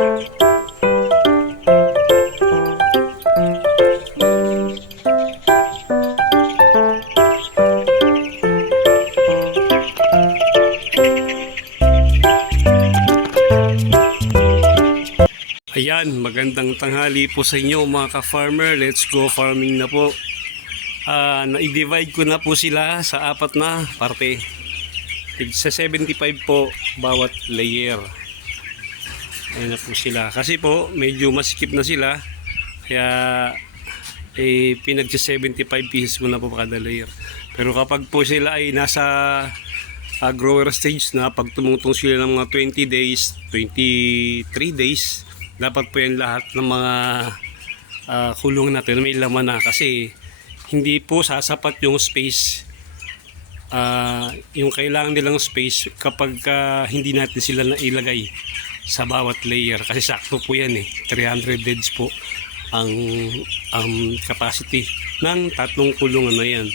Ayan, magandang tanghali po sa inyo mga ka-farmer. Let's go farming na po. Na-divide ko na po sila sa apat na parte. Sa 75 po bawat layer. Ayan na po sila. Kasi po medyo masikip na sila. Kaya pinag 75 pieces ko na po kada layer. Pero kapag po sila ay nasa grower stage na, pag tumutong sila ng mga 20 days, 23 days, dapat po yan lahat ng mga kulong natin may laman na, kasi hindi po sasapat yung space, yung kailangan nilang space kapag hindi natin sila nailagay sa bawat layer, kasi sakto po yan 300 heads po ang capacity ng tatlong kulungan na yan.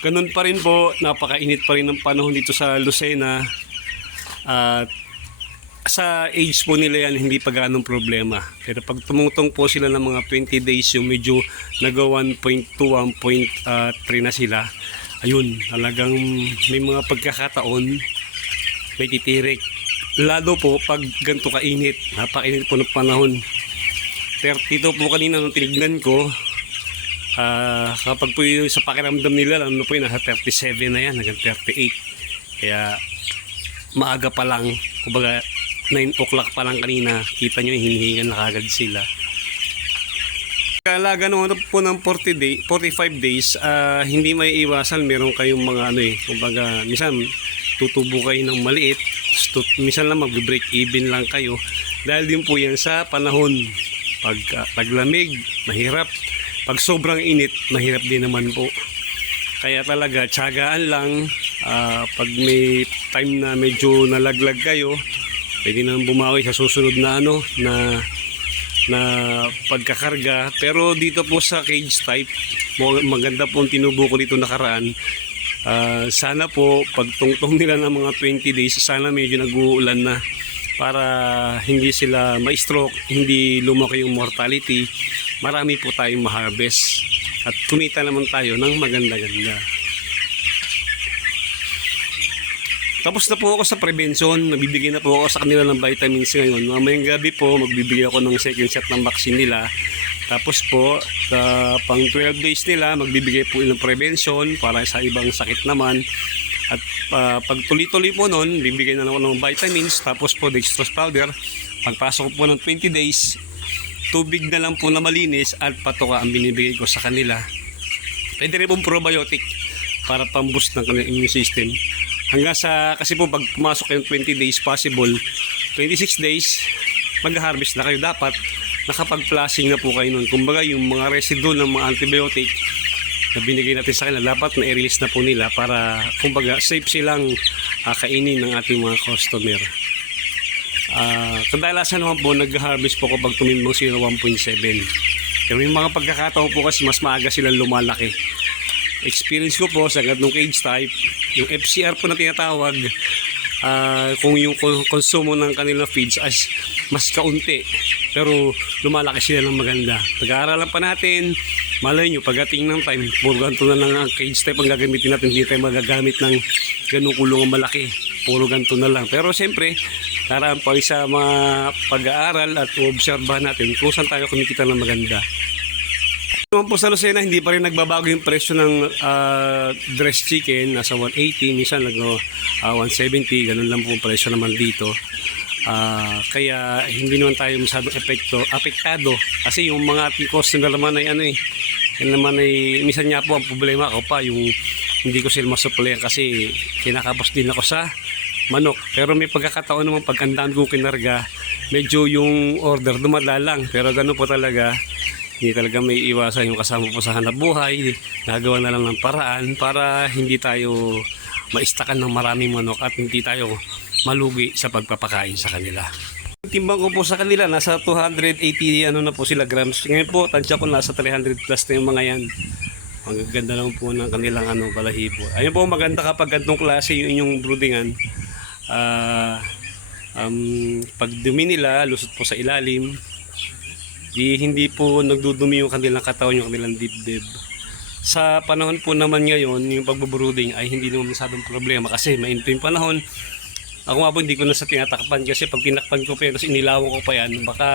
Ganun pa rin po, napakainit pa rin ng panahon dito sa Lucena, at sa age po nila yan hindi pa ganong problema. Pero pag tumutong po sila ng mga 20 days, yung medyo naga 1.2, 1.3 na sila, ayun, talagang may mga pagkakataon may titirik. Lalo po pag ganito kainit, napakainit po ng panahon. 32 po kanina nung tinignan ko, kapag po yung sa pakiramdam nila, ano po yun, nasa 37 na yan, hanggang 38. Kaya maaga pa lang, kumbaga 9 o'clock pa lang kanina, kita nyo hinihingan na kagad sila. Kalaga naman po ng 45 days, hindi may iwasan, meron kayong mga kumbaga minsan tutubo kayo ng maliit, minsan lang mag-break even lang kayo, dahil din po yan sa panahon. Pag taglamig, mahirap. Pag sobrang init, mahirap din naman po. Kaya talaga tiyagaan lang. Pag may time na medyo nalaglag kayo, pwede nang bumawi sa susunod na na pagkakarga. Pero dito po sa cage type, maganda po ang tinubo ko dito nakaraan. Sana po pag tungtong nila ng mga 20 days, sana medyo nag-uulan na, para hindi sila ma-stroke, hindi lumaki yung mortality. Marami po tayong ma-harvest at kumita naman tayo ng maganda-ganda. Tapos na po ako sa prevention, nagbibigay na po ako sa kanila ng vitamins ngayon. Mamayang gabi po, magbibigay ako ng second shot ng vaccine nila. Tapos po, pang 12 days nila, magbibigay po ng prevention para sa ibang sakit naman. At pag tuloy-tuloy po nun, bibigay na ako ng vitamins. Tapos po, dextrose powder. Pagpasok po ng 20 days, tubig na lang po na malinis at patoka ang binibigay ko sa kanila. Pwede rin pong probiotic para pang-boost ng kanilang immune system. Hanggang sa, kasi po pag pumasok kayong 20 days possible, 26 days, mag-harvest na kayo. Dapat nakapag-flushing na po kayo nun. Kumbaga yung mga residue ng mga antibiotic na binigay natin sa kanila, dapat na-release na po nila para kumbaga safe silang kainin ng ating mga customer. Kadalasan naman po nag-harvest po kapag tumimbang sila 1.7. Pero may mga pagkakataon po kasi mas maaga silang lumalaki. Experience ko po sa ganung cage type, yung FCR po na tinatawag, kung yung konsumo ng kanilang feeds as mas kaunti, pero lumalaki sila ng maganda. Pag-aaralan pa natin, malay nyo, pagdating ng time, puro ganito na lang ang cage type ang gagamitin natin. Hindi tayo magagamit ng ganung kulungan malaki, puro ganito na lang. Pero siyempre, karaan pa sa mga pag-aaral at obserbahan natin kung saan tayo kumikita ng maganda. Naman po sa Lucena, hindi pa rin nagbabago yung presyo ng dressed chicken. Nasa 180, minsan 170, ganun lang po ang presyo naman dito. Kaya hindi naman tayo masyadong apektado, kasi yung mga ating customer naman ay yan naman ay minsan nga po ang problema ko pa yung hindi ko sila masupply, kasi kinakapos din ako sa manok. Pero may pagkakataon naman pag andaan ko kinarga, medyo yung order dumadalang, pero ganun po talaga. Hindi talaga may iwasan yung kasama po sa hanap buhay. Nagawa na lang ng paraan para hindi tayo maistakan ng maraming manok at hindi tayo malugi sa pagpapakain sa kanila. Timbang ko po sa kanila, nasa 280 na po sila grams. Ngayon po, tansya ko nasa 300 plus na yung mga yan. Ang ganda lang po ng kanilang balahibo. Ayun po, maganda kapag gantong klase yung inyong broodingan. Pag dumi nila, lusot po sa ilalim, hindi po nagdudumi yung kanilang katawan, yung kanilang dibdib. Sa panahon po naman ngayon, yung pagbubrooding ay hindi naman masyadong problema kasi mainit yung panahon. Ako nga po hindi ko na sa tinatakpan kasi pag tinakpan ko pa yan, tapos inilawan ko pa yan, baka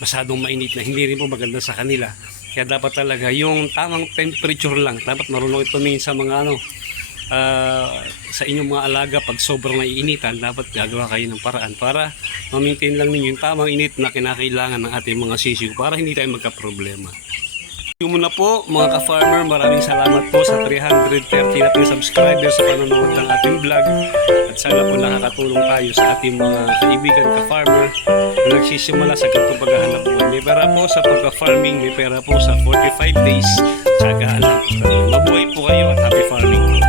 masyadong mainit na, hindi rin po maganda sa kanila. Kaya dapat talaga yung tamang temperature lang. Dapat marunong ito tumingin sa mga sa inyong mga alaga. Pag sobrang naiinitan, dapat gagawa kayo ng paraan para ma-maintain lang ninyo yung tamang init na kinakailangan ng ating mga sisiw para hindi tayo magka-problema. Yung muna po mga ka-farmer, maraming salamat po sa 330 nating subscribers sa panonood ng ating vlog. At sana po nakakatulong tayo sa ating mga kaibigan ka-farmer na nagsisimula sa ganitong paghahanap buhay. May pera po sa pagka-farming, may pera po sa 45 days sa paghahanap. Mabuhay po kayo at happy farming.